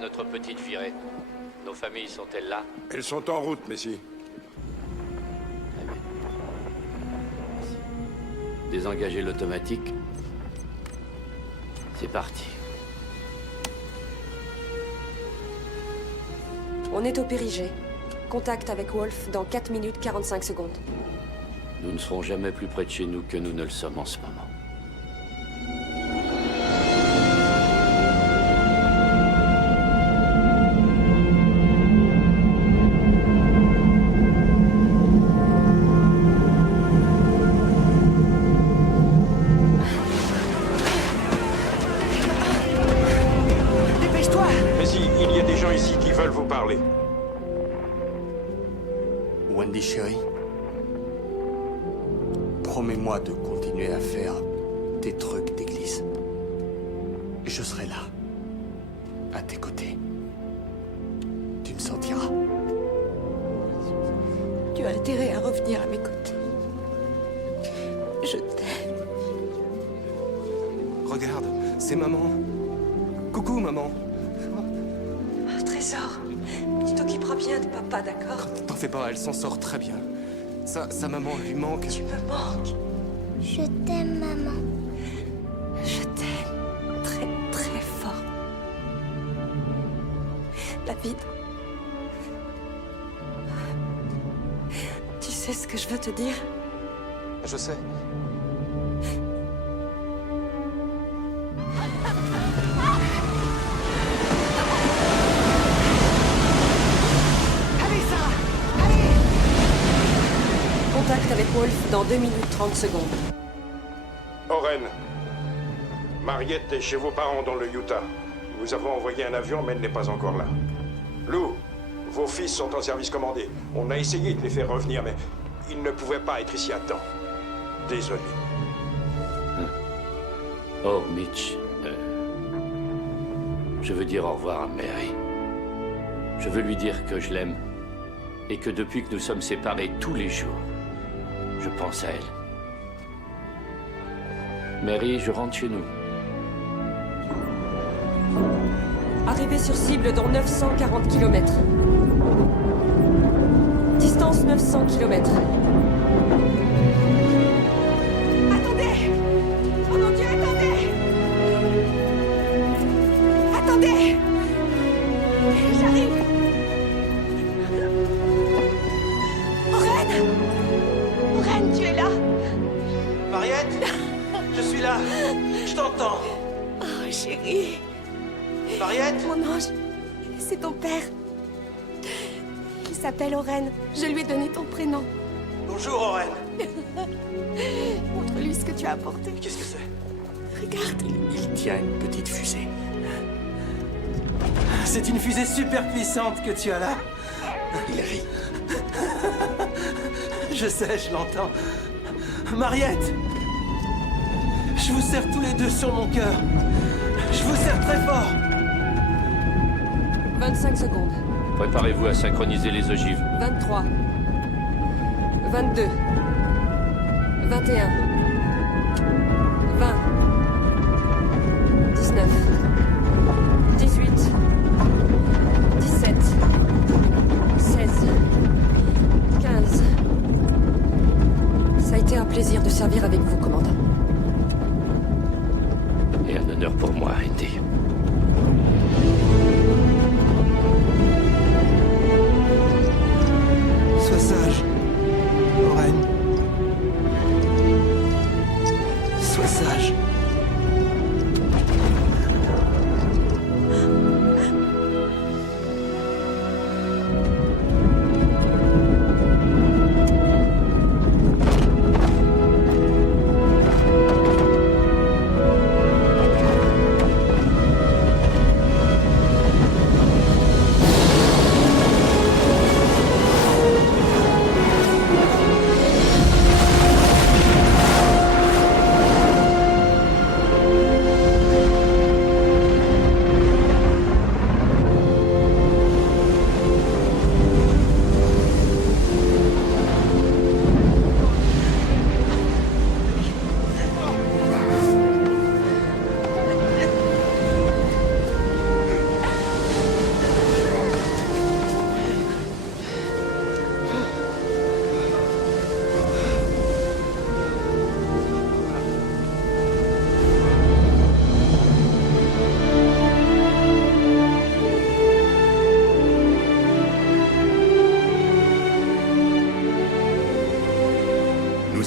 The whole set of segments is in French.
notre petite virée. Nos familles sont-elles là? Elles sont en route, Messi. Très bien. Désengagez l'automatique. C'est parti. On est au Périgée. Contact avec Wolf dans 4 minutes 45 secondes. Nous ne serons jamais plus près de chez nous que nous ne le sommes en ce moment. Dépêche-toi! Messi, il y a des gens ici qui veulent vous parler. Wendy chérie, promets-moi de continuer à faire tes trucs d'église. Je serai là, à tes côtés. Tu me sentiras. Tu as intérêt à revenir à mes côtés. Je t'aime. Regarde, c'est maman. Coucou, maman. Trésor, tu t'occuperas bien de papa, d'accord? T'en fais pas, elle s'en sort très bien. Sa maman lui manque. Tu me manques. Je t'aime, maman. Je t'aime très, très fort. David. Tu sais ce que je veux te dire? Je sais. Contact avec Wolf dans 2 minutes 30 secondes. Oren, Mariette est chez vos parents dans le Utah. Nous avons envoyé un avion, mais elle n'est pas encore là. Lou, vos fils sont en service commandé. On a essayé de les faire revenir, mais ils ne pouvaient pas être ici à temps. Désolé. Oh, Mitch. Je veux dire au revoir à Mary. Je veux lui dire que je l'aime. Et que depuis que nous sommes séparés tous les jours, je pense à elle. Mary, je rentre chez nous. Arrivée sur cible dans 940 km. Distance 900 km. Attendez! Oh mon Dieu, attendez! Attendez! J'arrive! Oren! Oren, tu es là! Mariette, je suis là. Je t'entends. Oh, chérie! Mariette, Mon ange, c'est ton père. Il s'appelle Oren. Je lui ai donné ton prénom. bonjour Oren. Montre-lui ce que tu as apporté. Qu'est-ce que c'est? Regarde. Il tient une petite fusée. C'est une fusée super puissante que tu as là. Il rit. Je sais, je l'entends. Mariette, je vous serre tous les deux sur mon cœur. Je vous serre très fort. 25 secondes. Préparez-vous à synchroniser les ogives. 23. 22. 21. 20. 19. 18. 17. 16. 15. Ça a été un plaisir de servir avec vous, commandant. Et un honneur pour moi, Andy. Sois sage, Oren. Sois sage.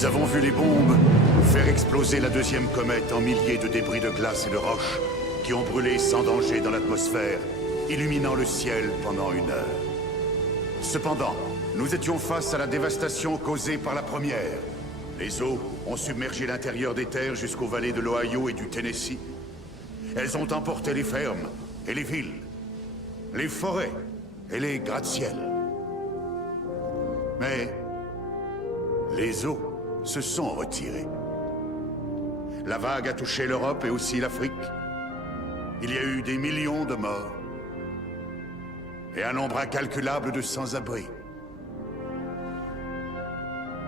Nous avons vu les bombes faire exploser la deuxième comète en milliers de débris de glace et de roches qui ont brûlé sans danger dans l'atmosphère, illuminant le ciel pendant 1 heure. Cependant, nous étions face à la dévastation causée par la première. Les eaux ont submergé l'intérieur des terres jusqu'aux vallées de l'Ohio et du Tennessee. Elles ont emporté les fermes et les villes, les forêts et les gratte-ciel. Mais les eaux se sont retirées. La vague a touché l'Europe et aussi l'Afrique. Il y a eu des millions de morts et un nombre incalculable de sans-abri.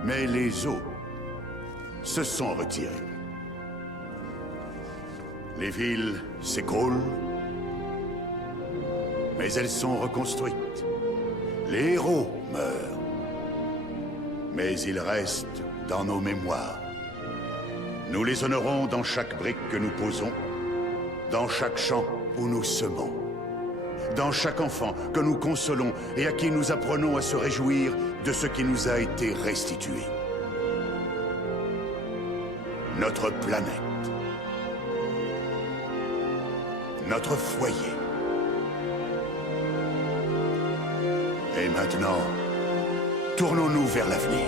Mais les eaux se sont retirées. Les villes s'écroulent, mais elles sont reconstruites. Les héros meurent, mais ils restent dans nos mémoires. Nous les honorons dans chaque brique que nous posons, dans chaque champ où nous semons, dans chaque enfant que nous consolons et à qui nous apprenons à se réjouir de ce qui nous a été restitué. Notre planète. Notre foyer. Et maintenant, tournons-nous vers l'avenir.